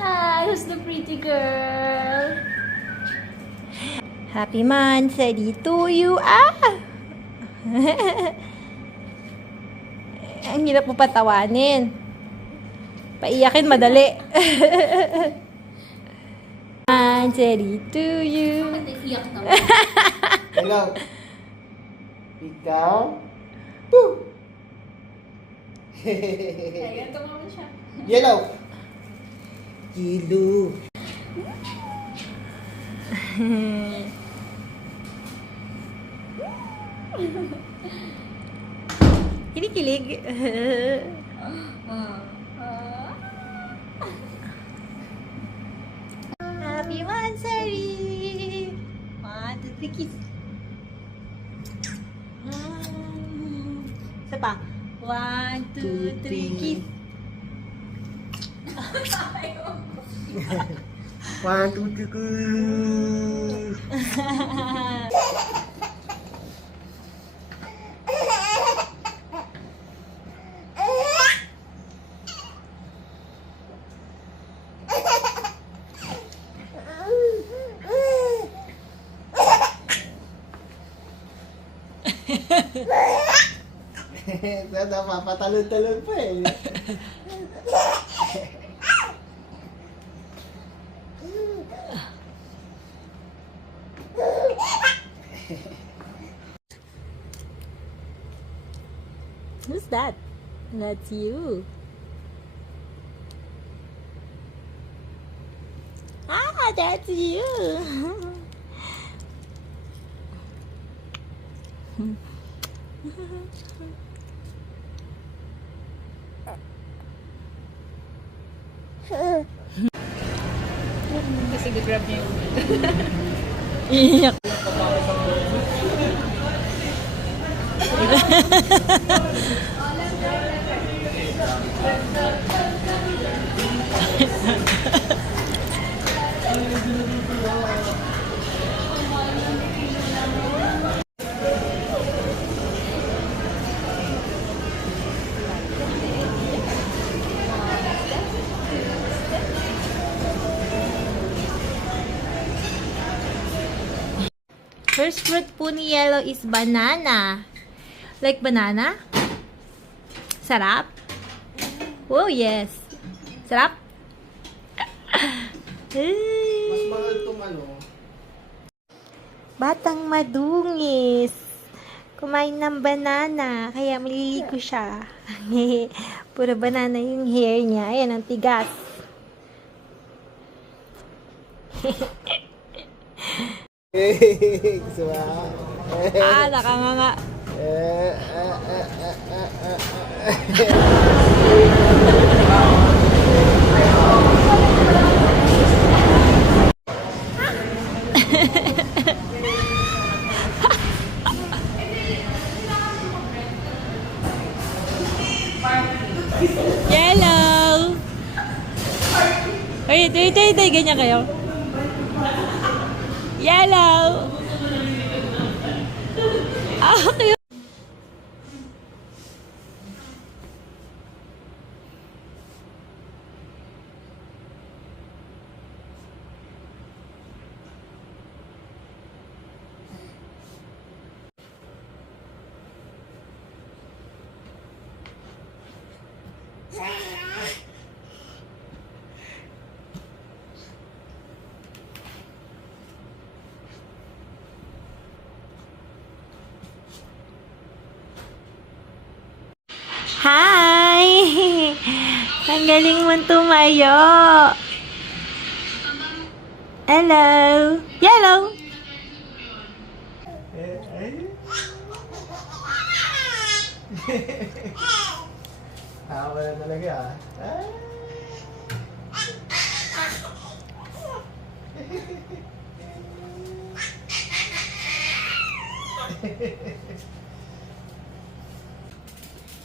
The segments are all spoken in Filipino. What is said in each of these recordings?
Ah, who's the pretty girl? Happy Monthsary to you. Ah! Ang hirap mo patawanin. Paiyakin madali. Monthsary to you. Bakit naiiyak na? Hello. Ikaw? Woo! Ayan, tumawa siya. Yellow. Kilo. Kinikilig. Happy Monthsary! 1, 2, 3, kiss. Isa pa. 1, 2, 3, kiss. 1, 2, 3. Sana mapatalon-talon pa eh. Who's that? That's you. Ah, that's you. Kasi grab niya yung Iyak. First fruit po ni Yellow is banana. Like banana? Sarap? Oh, yes. Sarap? Mas mahal itong ano. Batang madungis. Kumain ng banana. Kaya maliligo siya. Puro banana yung hair niya. Ayan, ang tigas. Gusto ba? Nakanganga. Yellow! Wait. Ganyan kayo. Yellow! Okay. Hi! Ang galing mong tumayo. Hello! Yellow! Tawa na talaga ah.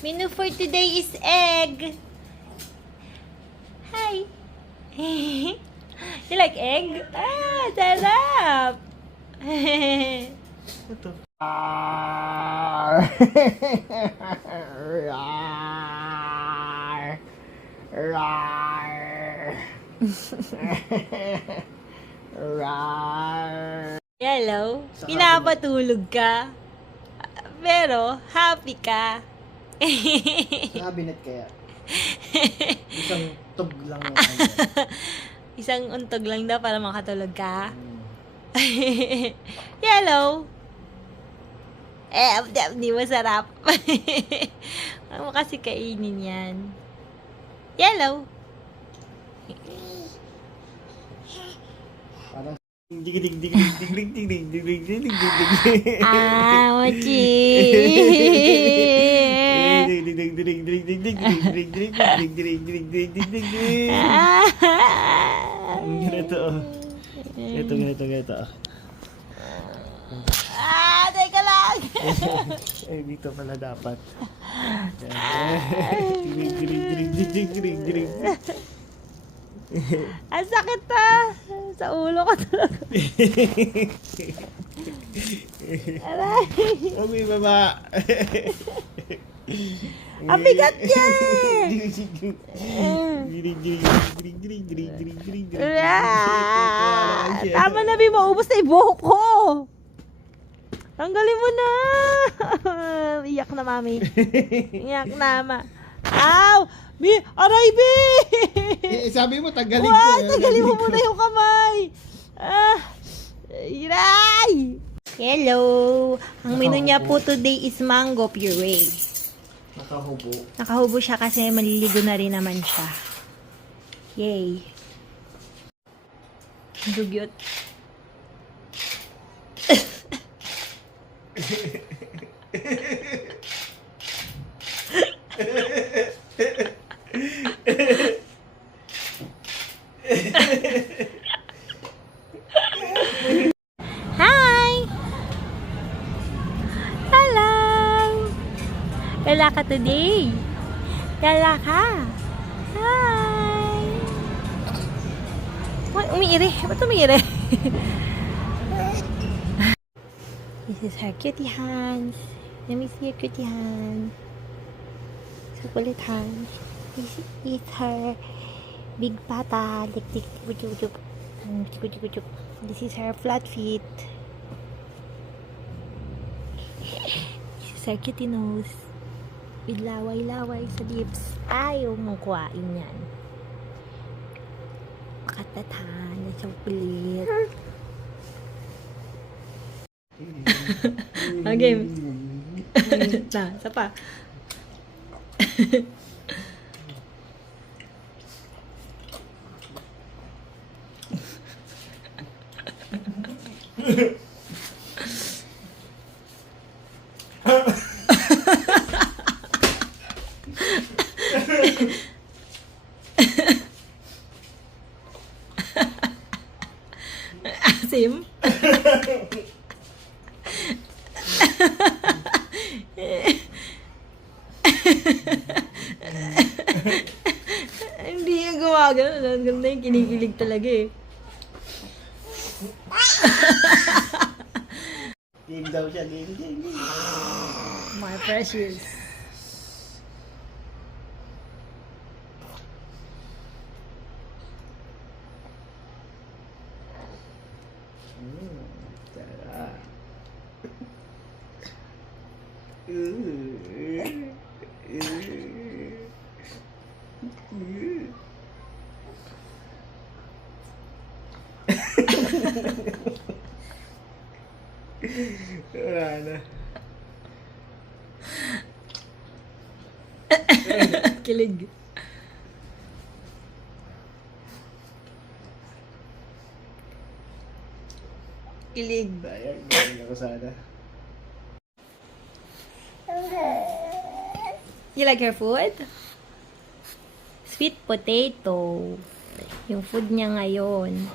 Menu for today is egg. Hi. You like egg? Ah, sarap. Ito. Rar. Rar. Hello? Pinapatulog ka? Pero, happy ka? Sa cabinet kaya. Isang tug lang yung Isang untog lang daw para makatulog ka? Hello? Di masarap. Ano mo kasi kainin yan? Hello? Parang Ah, mochi. Ganito. Ah, teka lang. Eh, dito pala dapat. Ang sakit sa ulo ko talaga. Aray. Huwag may baba. Ang bigat yan. Tama na, Bi. Maubos na yung buhok ko. Tanggalin mo na. Iyak na, Mami. Iyak na, Ma. Ow! Bi! Aray, Bi! Sabi mo, tanggalin ko. Why? Tanggalin mo muna yung kamay. Iray! Hello! Ang menu niya po today is mango puree. Nakahubo. Nakahubo siya kasi maliligo na rin naman siya. Yay! Dugyot. Hi! Hello! Gala ka today? Gala ka? Hi! Umiiri? Ba't umiiri? This is her cutie hands. Let me see your cutie hands. So kulit hands. This is her big pata. This is her flat feet. This is her cutie nose. With laway-laway sa lips. Ayaw mong kuhain yan. Makatatan na chocolate. Okay. Na, isa pa. Asim. Hindi yung gumagano. Ang ganda yung kinikilig talaga eh. Game daw siya, game. My precious. Tara. Wala na. Kilig. Kilig. Sayang, galing ako sana. You like your food? Sweet potato. Yung food niya ngayon.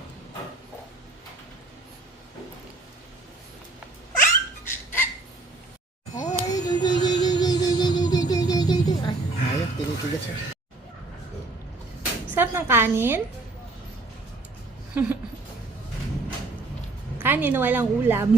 Ayun, tinitigas siya. Sarap ng kanin. Kanin walang ulam.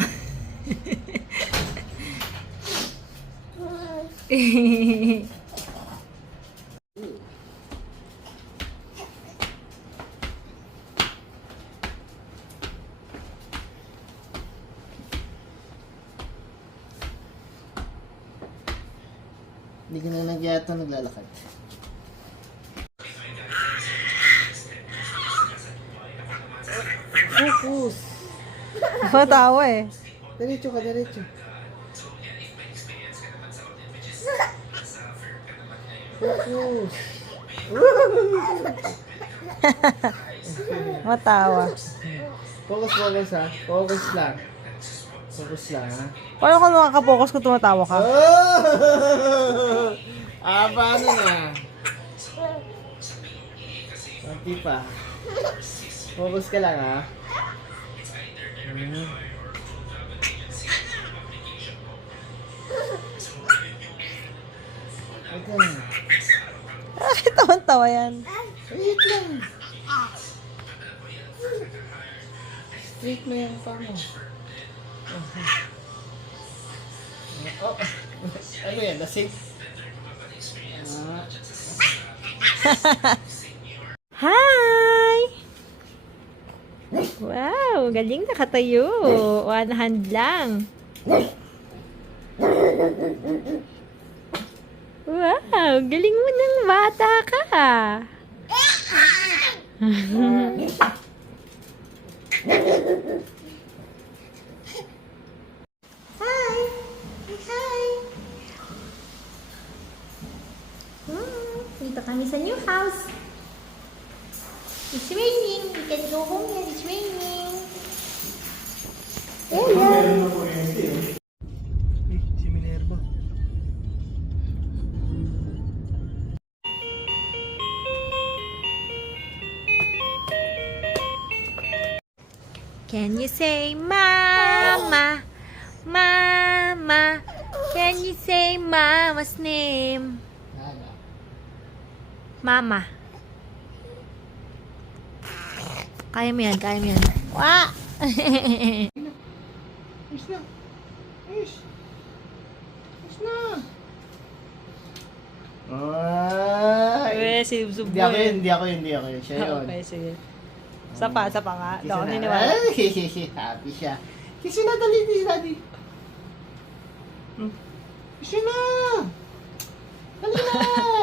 Hindi ka na nagyata naglalakad. Focus! Matawa eh. Diretso ka, diretso. Focus! Matawa. Focus, focus ha. Focus lang. Focus lang ha. Paano ka nakaka-focus kung tumatawa ka? Oh! Paano na? Konti pa. Focus ka lang ha. Okay. Bakit tawa yan? Wait lang. Straight mo yung paa mo. Oh. Ano yan? Lasing? Hi! Wow, galing nakatayo. One hand lang. Wow, galing mo ng bata ka. Hi! Hi! Dito kami sa new house. It's raining. We can go home here. It's raining. Hello. Si Minerva. Can you say mama? Mama. Can you say mama's name? Mama. Kaya mo yan, kaya mo yan. Wah! Ayos na. Ayos. Ayos na. Ay! sinubsub Hindi ako yun, hindi ako yun, hindi ako yun. Siya yun. Okay, sige. Sapa nga. Kisa Doon, na. niniwala. Ay, happy siya. Kisa na, dali, dali. Kisa na! Dali na!